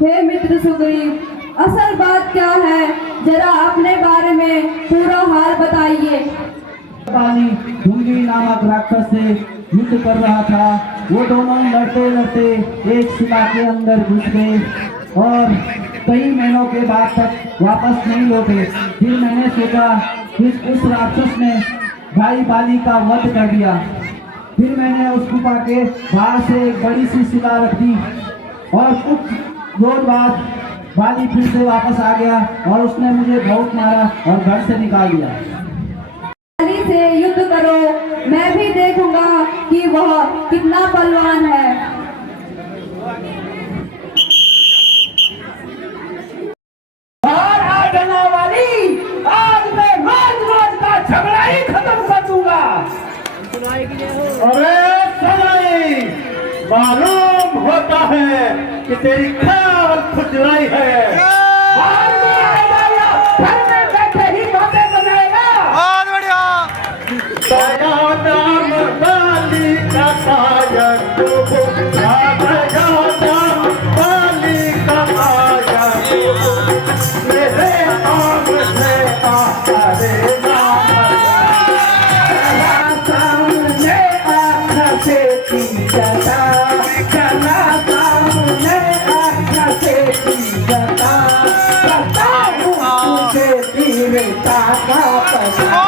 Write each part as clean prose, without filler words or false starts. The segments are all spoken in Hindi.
हे मित्र सुग्रीव, असल बात क्या है, जरा अपने बारे में पूरा हाल बताइए। पानी ढूंगी नामक राक्षस से युद्ध कर रहा था। वो दोनों लड़ते लड़ते एक शिला के अंदर घुस गए और कई महीनों के बाद तक वापस नहीं लौटे। फिर मैंने सोचा उस राक्षस ने भाई बाली का वध कर दिया। फिर मैंने उस गुफा के बाहर से एक बड़ी सी शिला रख दी और कुछ रोज बाद बाली फिर से वापस आ गया और उसने मुझे बहुत मारा और घर से निकाल दिया। बाली से युद्ध करो, मैं भी देखूंगा कि वह कितना बलवान है। और आज वाली, आज मैं रोज का झगड़ा ही खत्म कर दूंगा। अरे सलाई, मालूम होता है कि तेरी खाल खुजलाई है। और नहीं आएगा, घर में बैठे ही बातें बनाएगा। बहुत बढ़िया। दया नाम बाली का साया तू, दया नाम बाली का साया तू, मेरे आम से आरे नाम सामने आँख से पीछा, चला सामने आँख से पीछा, करता हूँ तुझे पीरता का पता।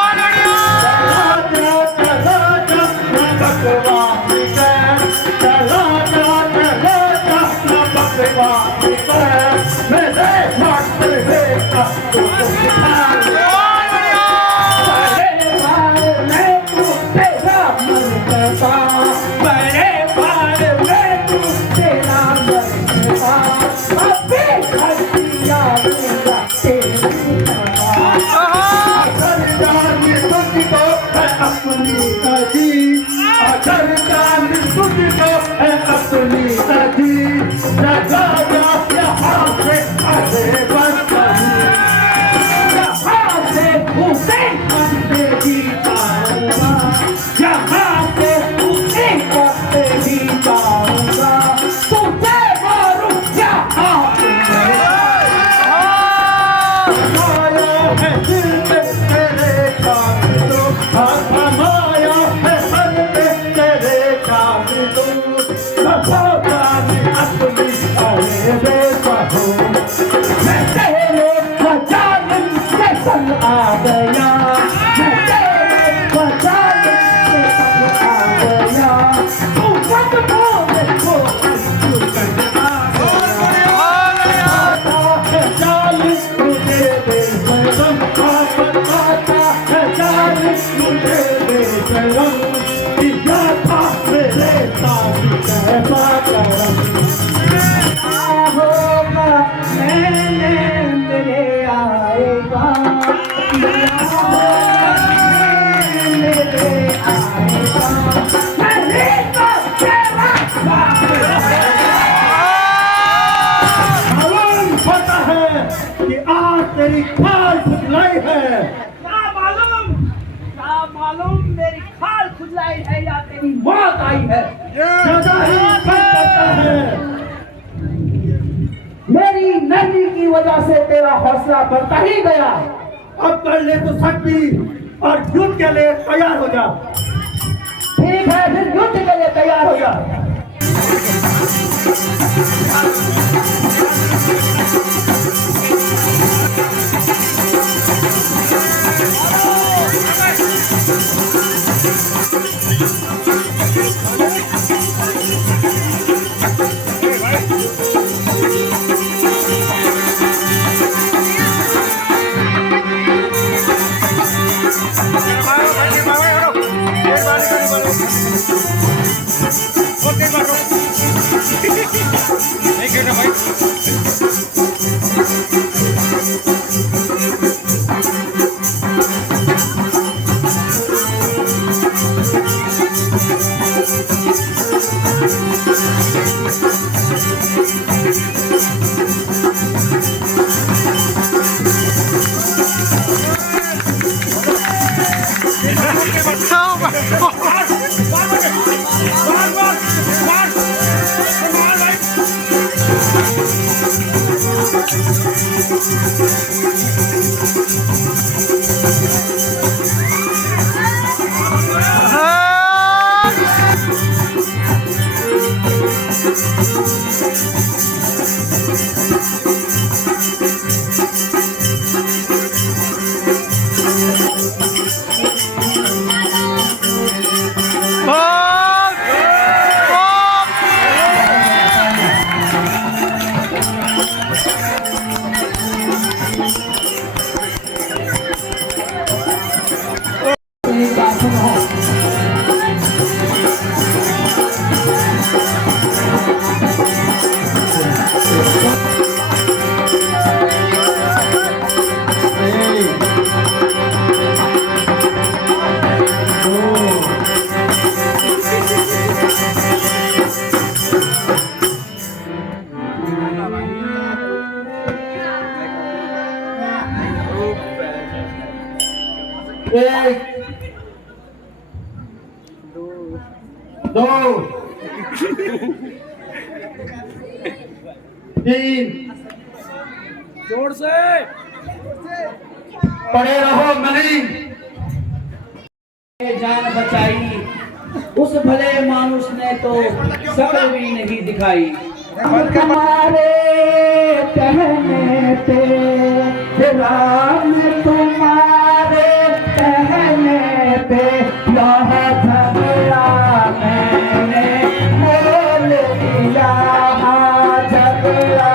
तेरी खाल खुजलाई है। क्या मालूम मेरी खाल खुजलाई है या तेरी मौत आई है। ज्यादा ही फर्क पड़ता है। मेरी नरमी की वजह से तेरा हौसला बढ़ता ही गया। अब कर ले तो शक्ति और युद्ध के लिए तैयार हो जा। ठीक है, फिर युद्ध के लिए तैयार हो जा। Mark! एक बात सुनो। एक, दो, तीन, जोर से पड़े रहो मनी। जान बचाई उस भले मानुष ने तो शक्ल भी नहीं दिखाई। हमारे कहने पे राम तुम्हारे कहने पे यह झगड़ा मैंने मोल लिया, झगड़ा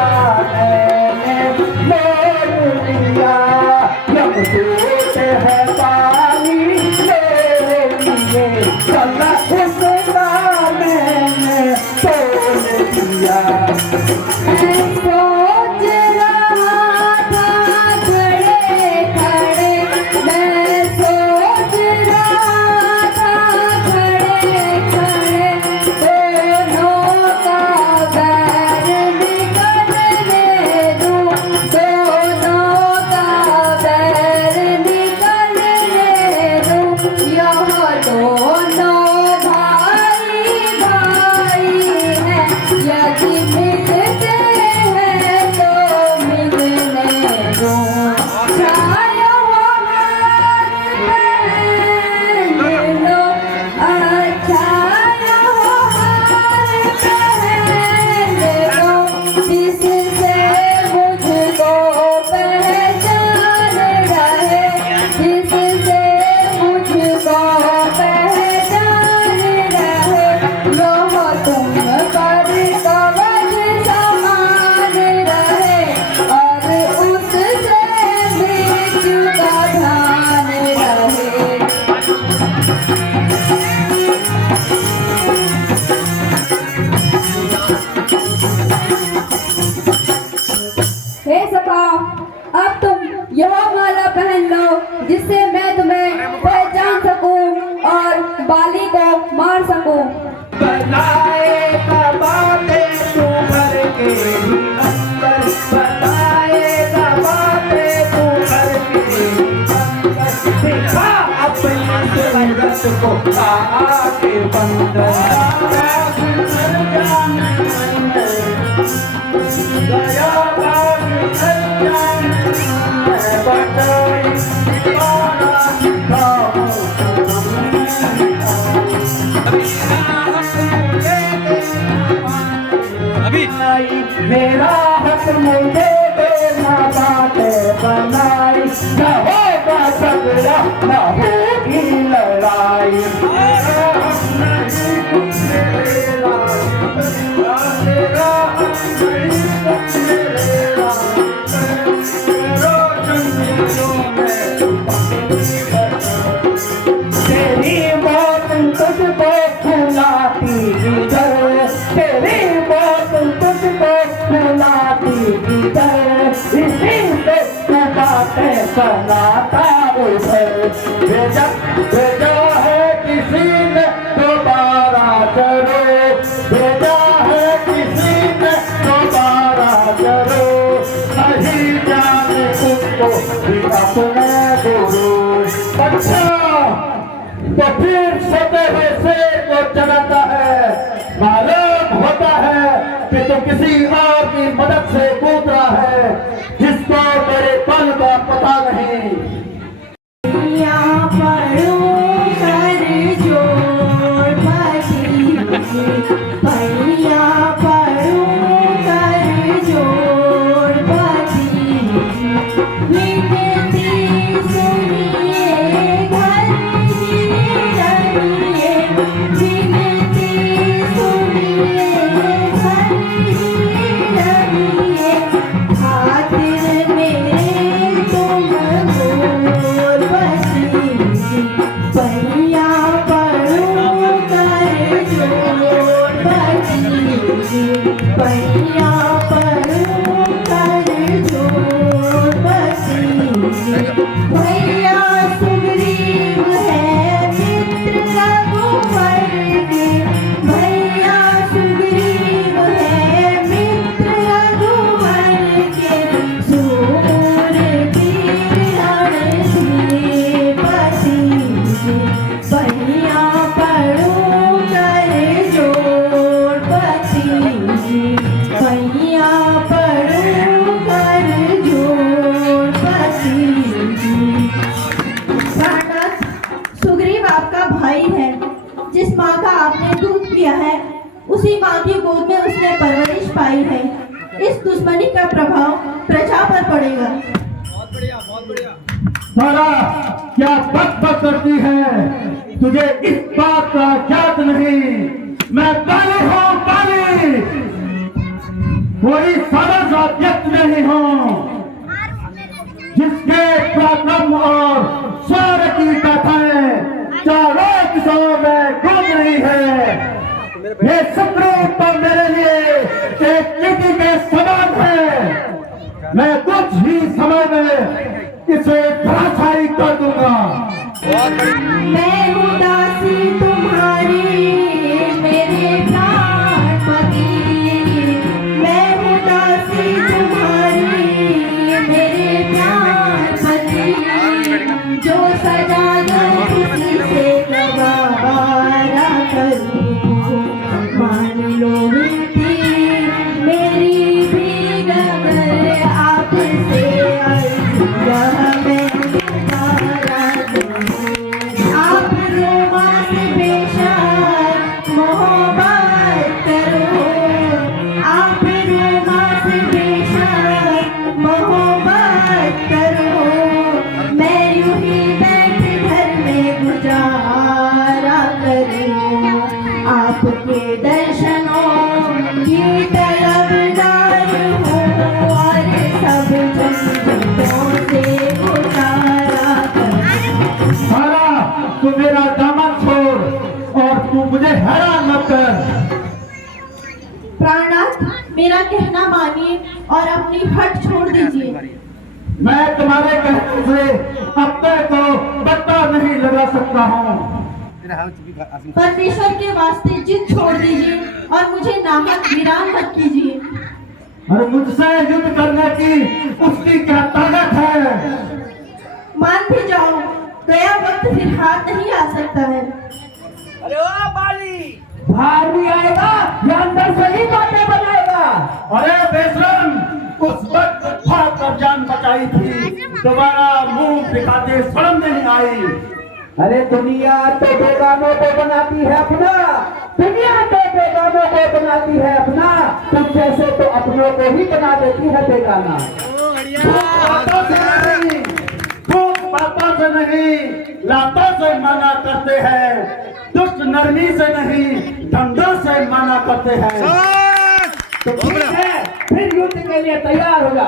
मैंने मोल लिया। जब दूत है पानी मेरे लिए चला उसका मैंने तोल लिया। सोच रहा था खड़े खड़े, मैं सोच रहा था खड़े खड़े, दोनों का बैर निकलने दूं, दोनों का बैर निकलने दूं। यह दोनों भाई भाई हैं, यदि मिलते हैं तो मिलने दो। छाया हार पहन लो, छाया हार पहन लो, जिससे मुझको पहचान रहे, जिससे मुझको पहचान रहे। यह तुम पर कवच समान रहे, और उससे मृत्यु का ध्यान रहे। हे सखा, अब तुम यह माला पहन लो, जिससे मैं तुम्हें पहचान सकूं और बाली को मार सकूं। बताएगा बातें तू भर के ही अंदर, बताएगा बातें तू भर के ही अंदर। दिखा अपनी सूरत को आके बंदर। गया बाग जान बटाई दीवाना मेरा हक मुझे देना, बातें बनाई न होगा झगड़ा न होगी लड़ाई। मेरा हक नहीं तुम मेरा, मेरा हक नहीं तुम मेरा, मेरा जंजीरों में तेरी मौत तुझको खुलाती इधर, तेरी मौत तुझको खुलाती इधर, इसी से तू बातें बनाता उधर। भेजा भेजा है किसी ने दोबारा करो, भेजा है किसी ने दोबारा करो, नहीं जाने उसको भी अपने गुरु। अच्छा तो फिर सतह से वो चलाता है, मालूम होता है कि तो किसी और की मदद से कूद रहा है। भैया पढ़ूं कर जोड़ पति विनती सुनिए घर ही रहिए विनती सुनिए घर ही रहिए खातिर मेरे तुम गोर पति भैया पढ़ूं कर जोड़ पति भैया पढ़ूं कर जोड़ पति भैया सुग्रीव है मित्र रघुवर के भैया सुग्रीव है मित्र रघुवर के सूर वीरण श्रीपति भैया पढ़ूं कर जोड़ पति भैया पढ़ूं कर जोड़ पति प्राणनाथ, सुग्रीव आपका भाई है। जिस माँ का आपने दूध पिया है उसी माँ की गोद में उसने परवरिश पाई है। इस दुश्मनी का प्रभाव प्रजा पर पड़ेगा। सारा क्या बक करती है, तुझे इस बात का ज्ञात नहीं। मैं बाली हूँ, बाली, कोई सारा सा व्यक्ति नहीं हूँ जिसके पराक्रम और शौर्य की गाथाएं चारों दिशाओं में गूंज रही है। ये सुग्रीव तो मेरे लिए एक चीटी के समान है। मैं कुछ ही समय में इसे धराशायी कर दूंगा। मैं हूँ दासी तुम्हारी मेरे प्राणपति मैं हूँ दासी तुम्हारी मेरे प्राणपति जो सजा दो किसी से गवारा करूँ मान लो विनती मेरी भी गगर आपसे अर्ज़ मैं तुम्हारा आप रोमा से बेशक मोहब्बत करो आप रोमा से बेशक मोहब्बत करो मैं यूं ही बैठ घर में गुजारा करूं आपके दर्शनों की तलबदार हूँ और सब झंझटों से गुजारा करूं। सारा तू मेरा दामन छोड़ और तू मुझे हैरान मत कर। प्राणनाथ, मेरा कहना मानिए और अपनी हट छोड़ दीजिए। मैं तुम्हारे कहने से अपने को पता नहीं लगा सकता हूँ। परमेश्वर के वास्ते जिद छोड़ दीजिए और मुझे नाहक वीरान मत कीजिए। और मुझसे युद्ध करने की उसकी क्या ताकत है? मान भी जाओ, गया वक्त फिर हाथ नहीं आ सकता है। अरे ओ बाली, बाहर भी आएगा या अंदर से ही बातें बनाएगा। अरे बेशरम, उस वक्त भाग कर जान बचाई थी, दोबारा मुंह दिखाते शर्म नहीं आई। अरे दुनिया तो बेगानों को बनाती है अपना, दुनिया तो बेगानों को बनाती है अपना, तुम जैसे तो अपनों को ही बना देती है बेगाना। बातों से नहीं, खूब बातों से नहीं, लातों से मना करते हैं। दुष्ट नरमी से नहीं, धंधों से मना करते हैं। तो ठीक है, फिर युद्ध के लिए तैयार हो जा।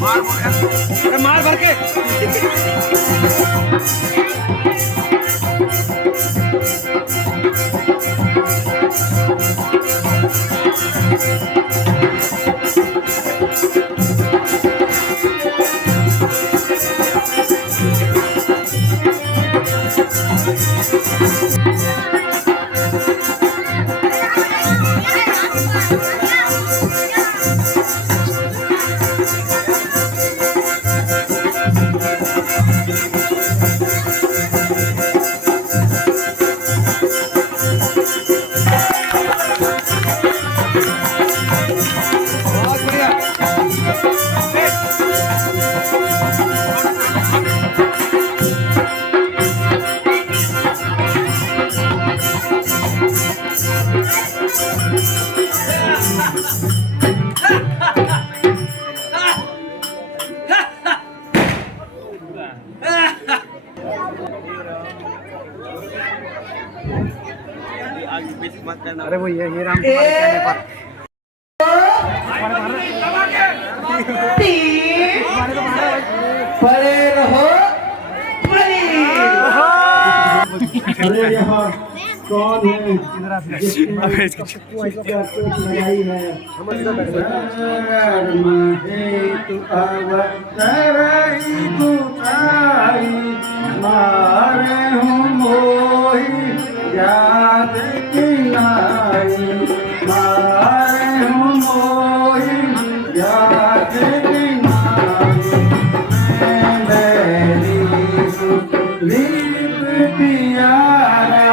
मार मार भर के बहुत बढ़िया। अरे वो ये राम परे रहो अरे यहाँ कौन है जिसने लगाई है मारे हूँ मोही याद किनाई मारे हूँ मोही याद किनाई लीप पियारा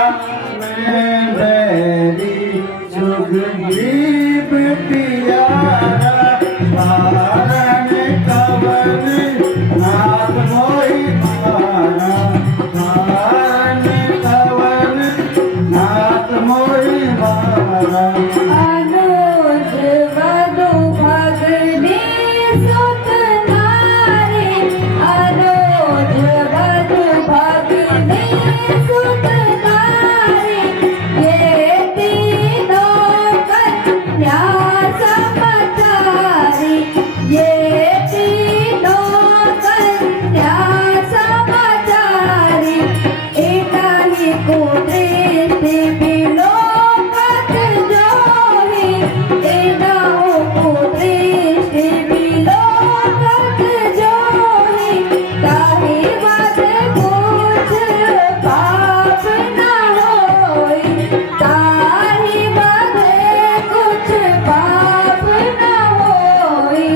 मैं बैरी जुग लीप पियारा मारन कवन नाथ मोही मारा मारन कवन नाथ मोही मारा अनुज वधु भगनी सुत नारी अनुज वधु भगनी सुत नारी ये तीनों कन्या समाचारी ये तीनों कन्या समाचारी एका ही को दृष्टि बिलोकत जोही एनाओ को दृष्टि बिलोकत जोही ताहि बद कुछ पाप न होई ताहि बद कुछ पाप न होई।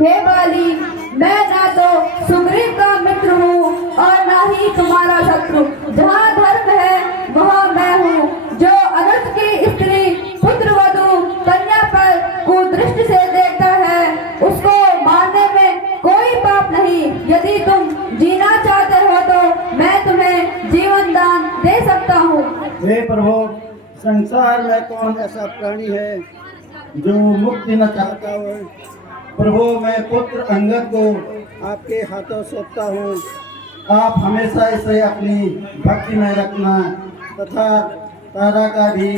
हे बाली, मैं ना तो सुग्रीव का मित्र हूँ और ना ही तुम्हारा शत्रु। जहाँ धर्म है वहाँ मैं हूँ। जो अनुज की स्त्री पुत्र वधु कन्या पर कुदृष्टि से देखता है उसको मारने में कोई पाप नहीं। यदि तुम जीना चाहते हो तो मैं तुम्हें जीवन दान दे सकता हूँ। हे प्रभु, संसार में कौन ऐसा प्राणी है जो मुक्ति न चाहता हो। प्रभु, मैं पुत्र अंगद को आपके हाथों सौंपता हूँ। आप हमेशा इसे अपनी भक्ति में रखना तथा तारा का भी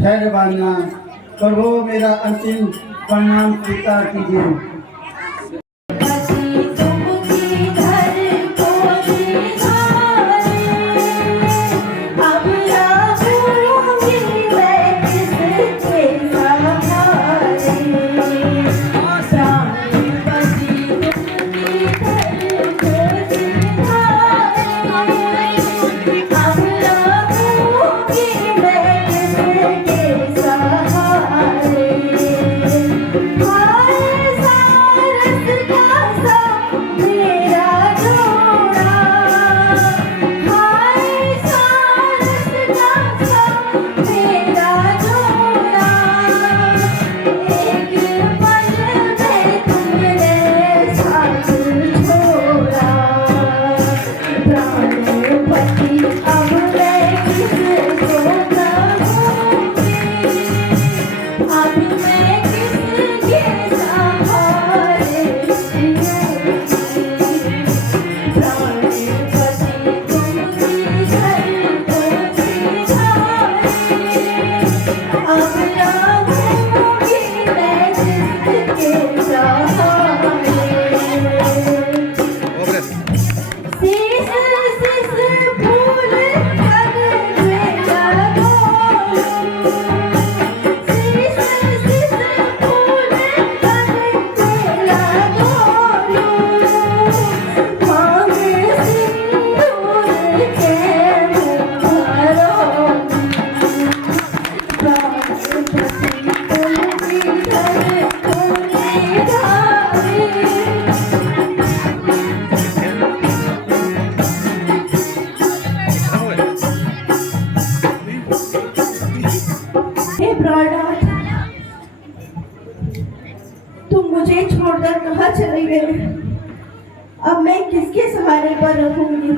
धैर्य बांधना। प्रभु, मेरा अंतिम प्रणाम स्वीकार कीजिए। Hare गए। अब मैं किसके सहारे पर रहूंगी?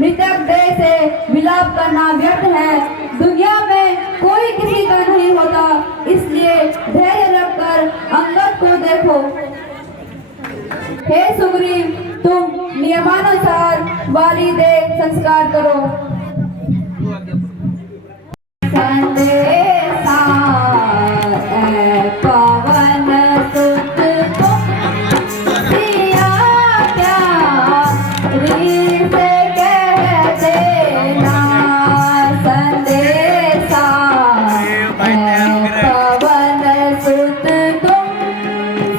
मृतक देह से विलाप करना व्यर्थ है। दुनिया में कोई किसी का नहीं होता, इसलिए धैर्य रखकर अंगद को देखो। हे सुग्रीव, तुम नियमानुसार वाली देह संस्कार करो। संदेशा पवन सुत तुम सिया प्यारी से कह देना। संदेशा पवन सुत तुम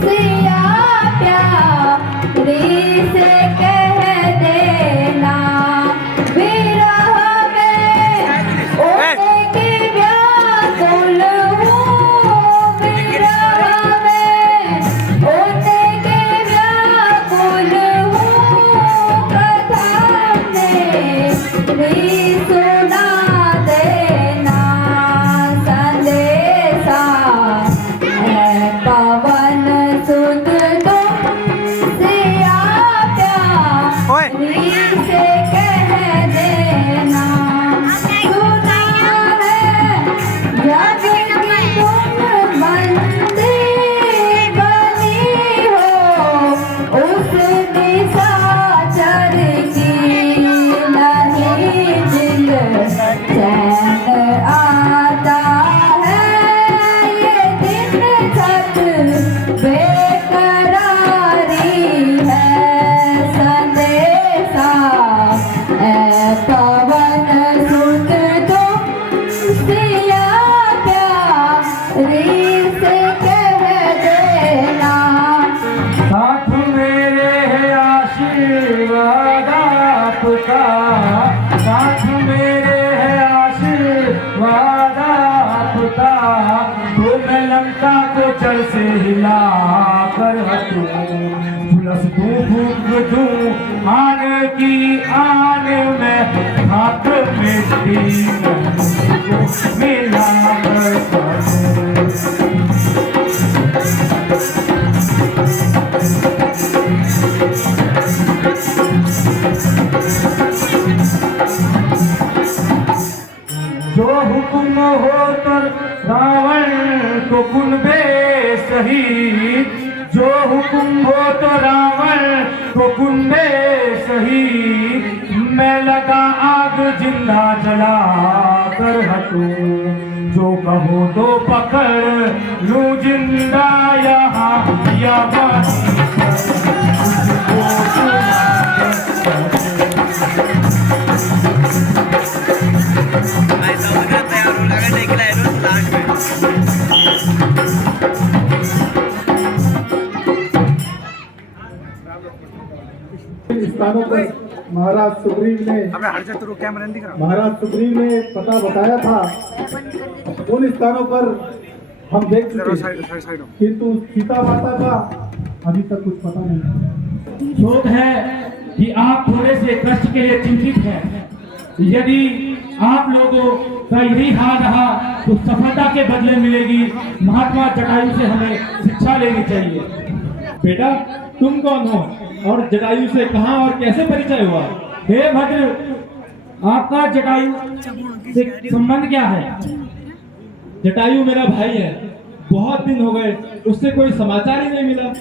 सिया प्यारी से कह देना। विरह में उनके व्याकुल हूँ, विरह में उनके व्याकुल हूँ। कथा मेरी सुना देना। संदेशा पवन सुत तुम सिया प्यारी से कह देना। सुना है जग की तुम बंदी बनी हो, उस निशाचर की नहीं दिल चैन आता है। ये दिन छत बेकरारी है। संदेशा पवन सुत तुम सिया प्यारी से कह देना। साथ मेरे है आशीर्वाद आपका, साथ मेरे है आशीर्वाद आपका। तो मैं लंका को जड़ से हिला कर हटूं, झुलस दूं फूंक दूं आन की आन में। हाथ में तीर मिला कर करूं। जो हुक्म हो तो रावण को कुनबे सही, जो हुक्म हो तो रावण को कुनबे सही। मैं लगा आग जिंदा जला कर हटूं, जो कहो तो पकड़ लूं जिंदा यहाँ या स्थानों पर महाराज सुग्रीव ने पता बताया था। उन स्थानों पर हम देख चुके, किंतु सीता माता का अभी तक कुछ पता नहीं। शोक है कि आप थोड़े से कष्ट के लिए चिंतित हैं। यदि आप लोगों का यही हाल रहा तो सफलता के बदले मिलेगी। महात्मा जटायु से हमें शिक्षा लेनी चाहिए। बेटा तुम कौन हो और जटायु से कहाँ और कैसे परिचय हुआ? हे भद्र, आपका जटायु से संबंध क्या है? जटायु मेरा भाई है, बहुत दिन हो गए उससे कोई समाचार ही नहीं मिला।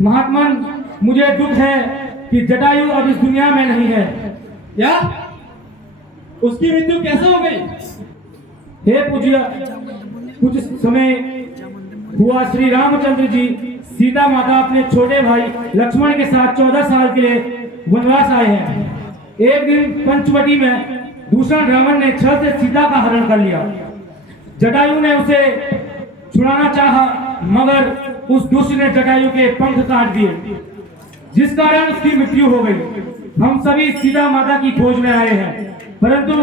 महात्मन, मुझे दुख है कि जटायु अब इस दुनिया में नहीं है। क्या? उसकी मृत्यु कैसे हो गई? हे पूज्य, कुछ समय हुआ श्री रामचंद्र जी सीता माता अपने छोटे भाई लक्ष्मण के साथ 14 साल के लिए वनवास आए हैं। एक दिन पंचवटी में दूषण रावण ने छल से सीता का हरण कर लिया। जटायु ने उसे छुड़ाना चाहा, मगर उस दुष्ट ने जटायु के पंख काट दिए, जिस कारण उसकी मृत्यु हो गई। हम सभी सीता माता की खोज में आए हैं, परंतु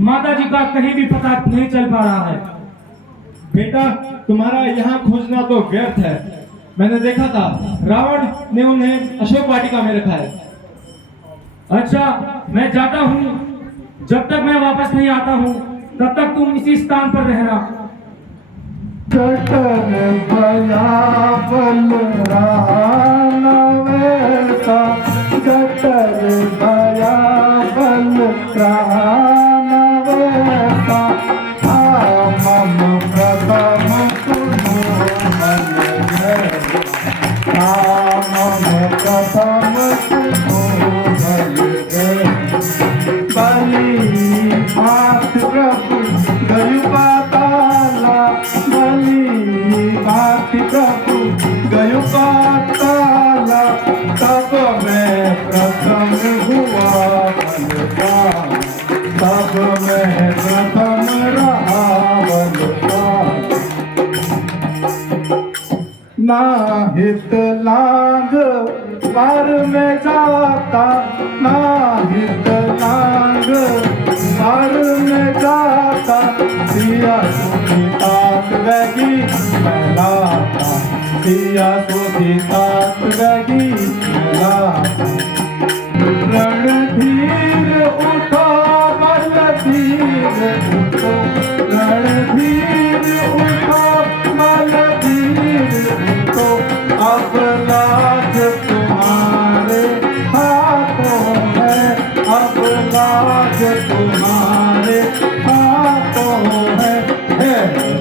माता जी का कहीं भी पता नहीं चल पा रहा है। बेटा तुम्हारा यहाँ खोजना तो व्यर्थ है। मैंने देखा था रावण ने उन्हें अशोक वाटिका में रखा है। अच्छा, मैं जाता हूँ। जब तक मैं वापस नहीं आता हूँ तब तक तुम इसी स्थान पर रहना। जटन भया बलराम वैसा, जटन भया बलराम वैसा, मम प्रथम सुनो मन गए, मम प्रथम सुनो मन गए। बलि मात प्रभु गयु पाताला, बलि मात प्रभु गयु पाताला, तब मैं प्रथम हुआ बलवान, तब मैं प्रथम रहा बलवान। ना हित लांग पार में जाता, ना हित लांग पार में जाता, सिया सुखी तात वैगी कहलाता, सिया सुखी तात वैगी कहलाता। रणधीर उठो बलधीर उठो, रणधीर उठो बलधीर उठो, अब लाज तुम्हारे हाथों है, अब लाज तुम्हारे हाथों है।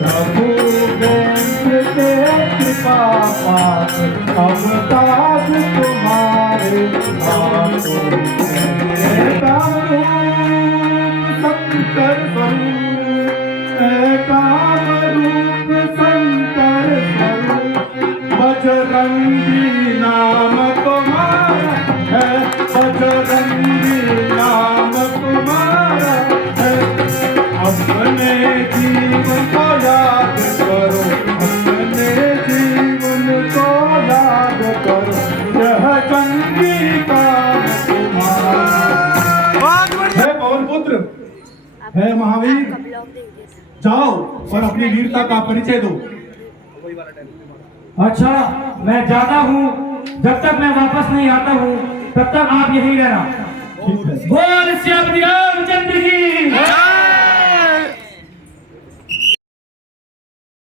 रघुवेंद्र के कृपा पास, अब ताज तुम्हारे हाथों है। शंकर स्वरूप है, काम रूप शंकर स्वरूप, बजरंगी नाम तुम्हारा है, बजरंगी नाम तुम्हारा है। अपने जीवन को याद करो, अपने जीवन को याद करो, यह जंगी काम तुम्हारा है। पवन पुत्र है महावीर, जाओ और अपनी वीरता का परिचय दो। अच्छा, मैं जाता हूँ। जब तक मैं वापस नहीं आता हूँ तब तक आप यहीं रहना। ठीक है। बोल श्री रामचंद्र